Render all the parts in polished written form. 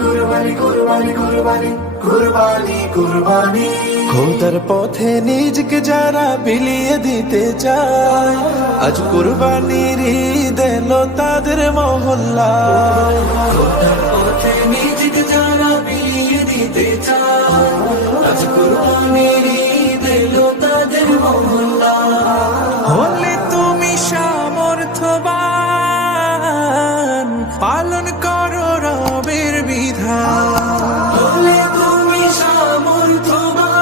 কুরবানি কুরবানি কুরবানি কুরবানি কুরবানি খোদার পথে নিজকে যারা বিলিয়ে দিতে চায়, আজ কুরবানির ঈদ এলো তাদের মহল্লায়। খোদার পথে নিজকে যারা বিলিয়ে দিতে চায়, আজ কুরবানির ঈদ এলো তাদের মহল্লায়। হলে তুমি সামর্থ্যবান, পালন করো রবের বিধান। হলে তুমি সামর্থ্যবান,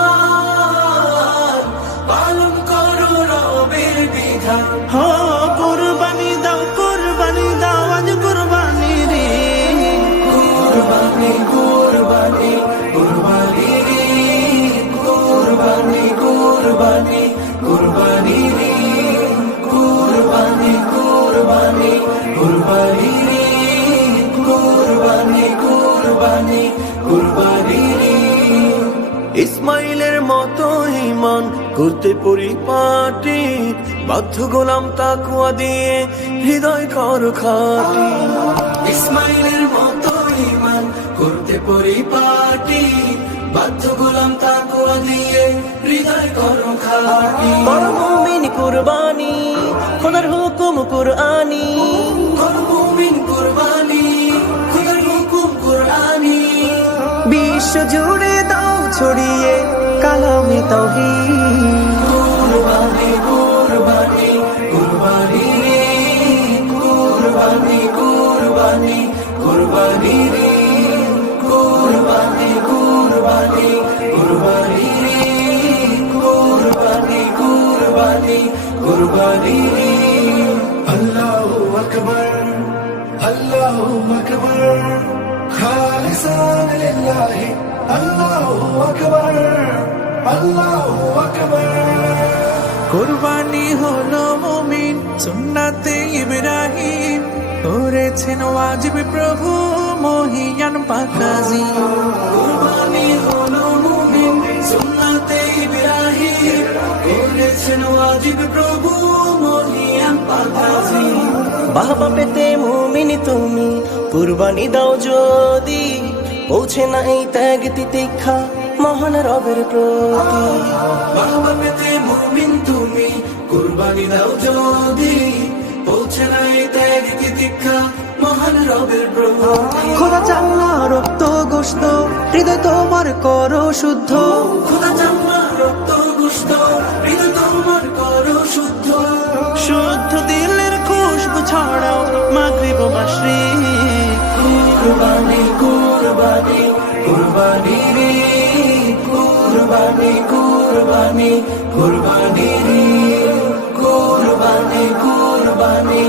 পালন করো রবের বিধান। কুরবানি দাও আজ কুরবানি রে, কুরবানি কুরবানি কুরবানি রে, কুরবানি কুরবানি কুরবানি রে, কুরবানি কুরবানি কুরবানি রে, কুরবানি কুরবানি কুরবানি রে। ইসমাইলের মতো ঈমান করতে পরিপাটি, বাধ্য গোলাম তাকওয়া দিয়ে হৃদয় কর খাটি। ইসমাইলের মতো ঈমান করতে পরিপাটি, বাধ্য গোলাম তাকওয়া দিয়ে হৃদয় কর খাটি। বড় মুমিন কুরবানি, খোদার হুকুম কুরআনি। বড় মুমিন কুরবানি, খোদার হুকুম কুরআনি। বিশ্ব জুড়ে দাও ছড়িয়ে কালামে তাওহীদ। কুরবানি কুরবানি কুরবানি রে, কুরবানি কুরবানি কুরবানি রে, কুরবানি কুরবানি কুরবানি রে, কুরবানি কুরবানি কুরবানি রে। আল্লাহু আকবার, আল্লাহু আকবার, খালিসান লিল্লাহি, আল্লাহু আকবার, আল্লাহু আকবার। কুরবানি হলো মুমিন সুন্নাতে ইব্রাহিম, করেছেন ওয়াজিব প্রভু মহিয়ান পাকাজি। কুরবানি হলো মুমিন সুন্নাতে ইব্রাহিম, করেছেন ওয়াজিব প্রভু মহিয়ান পাকাজি। বাহবা পেতে মুমিন তুমি কুরবানি দাও যদি, পৌঁছে না এই ত্যাগ তিতিক্ষা মহান রবের প্রতি। বাহবা পেতে মুমিন তুমি কুরবানি দাও যদি, পৌঁছে না এই ত্যাগ তিতিক্ষা মহান রবের প্রতি। খোদা চাল্লা রক্ত গোশত হৃদয় তোমার করো শুদ্ধ। খোদা চাল্লা রক্ত গোশত হৃদয় তোমার করো শুদ্ধ। শুদ্ধ দিলের খুশবু ছড়াও মাগরিব মাশরিক। কুরবানি কুরবানি কুরবানি রে, কুরবানি কুরবানি কুরবানি রে, কুরবানি কুরবানি